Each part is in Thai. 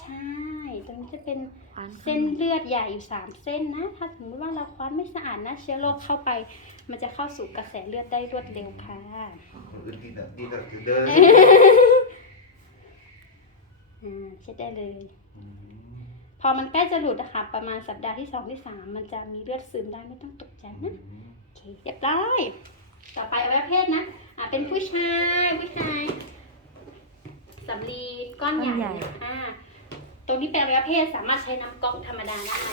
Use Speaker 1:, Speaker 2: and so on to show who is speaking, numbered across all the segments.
Speaker 1: ใช่ตรงนี้จะเป็นเส้นเลือดใหญ่อยู่3เส้นนะถ้าสมมติว่าเราคว้านไม่สะอาดนะเชื้อโรคเข้าไปมันจะเข้าสู่กระแสเลือดได้รวดเร็วค่ะ
Speaker 2: คนอื่นดีนะเดิน
Speaker 1: เช็ดได้เลยพอมันใกล้จะหลุดนะคะประมาณสัปดาห์ที่2ที่3มันจะมีเลือดซึมได้ไม่ต้องตกใจนะโอเคเรียบร้อยต่อไปอวัยวะเพศนะเป็นผู้ชายสำลีก้อนใหญ่ตรงนี้เป็นอวัยวะเพศสามารถใช้น้ำก๊อกธรรมดาได้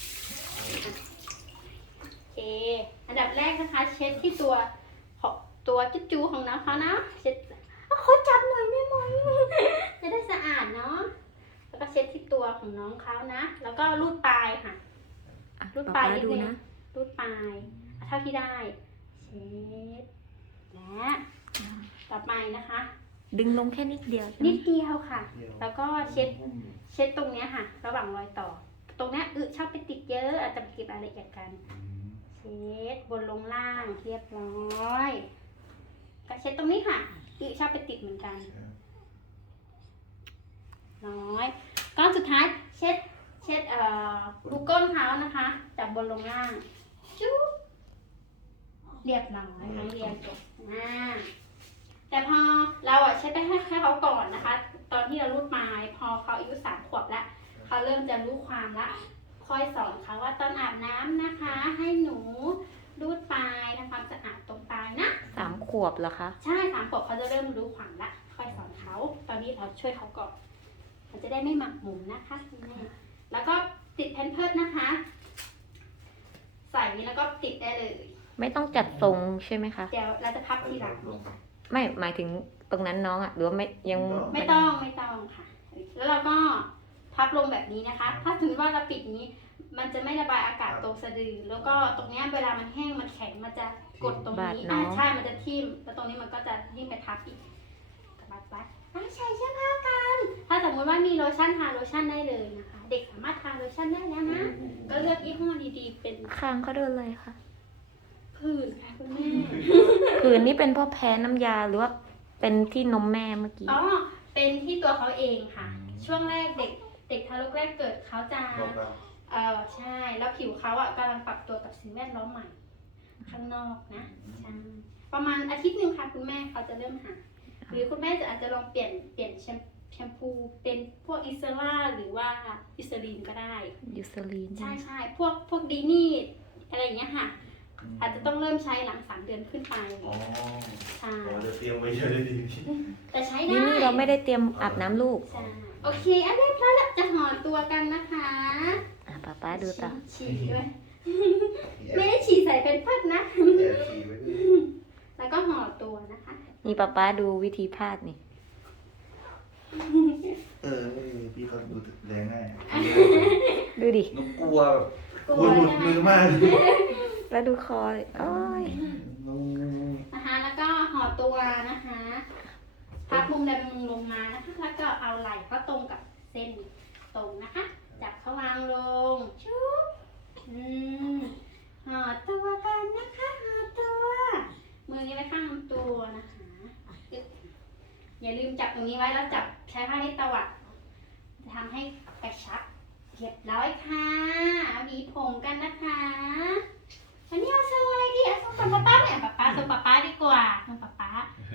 Speaker 1: โอเคอันดับแรกนะคะเช็ดที่ตัวจูของน้องเขานะเช็ดขอจับหน่อยได้ไหมจะได้สะอาดเนาะแล้วก็เช็ดที่ตัวของน้องเขานะแล้วก็รูดปลายค่ะรูดปลายนิดนึงรูดปลายเท่าที่ได้เช็ดและต่อไปนะคะ
Speaker 3: ดึงลงแค่นิดเดียวใช่ไหม
Speaker 1: นิดเดียวค่ะแล้วก็เช็ดตรงเนี้ยค่ะระหว่างรอยต่อตรงเนี้ยชอบไปติดเยอะอาจจะเก็บรายละเอียดกันเช็ดบนลงล่างเรียบร้อยก็เช็ดตรงนี้ค่ะชอบไปติดเหมือนกันน้อยก้อนสุดท้ายเช็ดดูก้นเขานะคะจากบนลงล่างจุ๊บเรียบร้อยทั้งเรียนจบแต่พอเราเช็ดไปให้เขาก่อนนะคะตอนที่เรารูดไม้พอเขาอายุ3 ขวบแล้วเขาเริ่มจะรู้ความละค่อยสอนเขาว่าตอนอาบน้ำนะคะให้หนูรูดปลายทำความสะอาดตรงปลายนะ
Speaker 3: 3 ขวบเหรอคะ
Speaker 1: ใช่3 ขวบเขาจะเริ่มรู้ความละค่อยสอนเขาตอนนี้เราช่วยเขาก่อนมันจะได้ไม่หมักหมมนะคะคุณแม่แล้วก็ติดแพมเพิร์สนะคะใส่นี้แล้วก็ติดได้เลย
Speaker 3: ไม่ต้องจัดทรงใช่ไหมคะ
Speaker 1: เดี๋ยวเราจะพับทีหลัง
Speaker 3: ไม่หมายถึงตรงนั้นน้องหรือว่า
Speaker 1: ไม่ต้องค่ะแล้วเราก็พับลงแบบนี้นะคะถ้าถึงว่าเราปิดนี้มันจะไม่ระบายอากาศตรงสะดือแล้วก็ตรงนี้เวลามันแห้งมันแข็งมันจะกดตรงนี้ใช่มันจะทิ่มแล้วตรงนี้มันก็จะยิ่งไปทับอีกบัดใช้เสื้อผ้ากันถ้าสมมติว่ามีโลชั่นทาโลชั่นได้เลยนะคะเด็กสามารถทาโลชั่นได้แล้วนะก็เลือกยี่ห้อดีๆเป็น
Speaker 3: คางเขาโดนอะไรคะ
Speaker 1: ผื่นค่ะคุณแม่
Speaker 3: ผื่นนี่เป็นเพราะแพ้น้ำยาหรือว่าเป็นที่นมแม่เมื่อกี้
Speaker 1: เป็นที่ตัวเขาเองค่ะช่วงแรกเด็กทารกแรกเกิดเขาจะใช่แล้วผิวเขากำลังปรับตัวกับสิ่งแวดล้อมใหม่ข้างนอกนะใช่ประมาณอาทิตย์หนึ่งค่ะคุณแม่เขาจะเริ่มหาหรือคุณแม่อาจจะลองเปลี่ยนแชมพูเป็นพวกอิสล่าหรือว่าอิสลีนก็ได้
Speaker 3: อิสลีน
Speaker 1: ใช่พวกดีนี่อะไรอย่างเงี้ยค่ะอาจจะต้องเริ่มใช้หลัง3 เดือนขึ้นไป
Speaker 2: ใช่จะเตรียมไว้เยอะเลยดี
Speaker 1: แต่ใช้ได้
Speaker 3: นี่เราไม่ได้เตรียมอาบน้ำลูก
Speaker 1: ใช่โอเคอันนี้พอแล้วจะห่อตัวกันนะคะ
Speaker 3: ป้าดูต่อ
Speaker 1: ฉี่ด้วยไม่ได้ฉี่ใส่เป็นพัดนะแล้วก็ห่อตัวนะคะ
Speaker 3: นี่ป้าดูวิธีพลาดนี่
Speaker 2: พี่เขาดูแรงง่าย
Speaker 3: ดูดิ
Speaker 2: นุ๊กกลัวหลุดมือมาก
Speaker 3: แล้วดูคออ้อย
Speaker 1: นะคะแล้วก็ห่อตัวนะคะพับมุมใดมุมลงมานะคะแล้วก็เอาไหล่เขาตรงกับเส้นตรงนะคะจับเขาวางลงชุบห่อตัวกันนะคะห่อตัวมือนี้ไว้ข้างลำตัวนะคะอย่าลืมจับตรงนี้ไว้แล้วจับใช้ผ้าเช็ดตวัดจะทำให้กระชับเรียบร้อยค่ะหวีผมกันนะคะวันนี้เอาทรงอะไรดีเอาทรงกับป๊าเนี่ยป๊าทรงป๊าดีกว่าทรงป๊า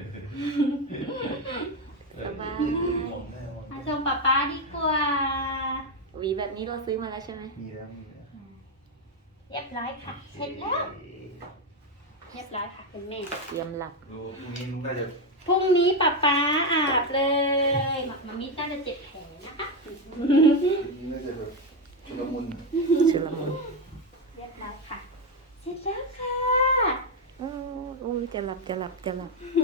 Speaker 1: เอาทรงป๊าดีกว่า
Speaker 3: หวีแบบนี้เราซื้อมาแล้วใช่ไหม
Speaker 2: มีแล้ว
Speaker 1: เรียบร้อยค่ะเสร็จแล้วเรียบร้อยค่ะคุณแม่
Speaker 3: เตรียมหลับ
Speaker 1: พรุ่งนี้ป๊าอาบเลยมามิน่าจะเจ็บแผลนะคะ
Speaker 2: น่าจะแบบชุลมุน
Speaker 3: เ
Speaker 1: รียบร้อยค่ะเสร็จแล้วค่ะ
Speaker 3: โอ้ยจะหลับ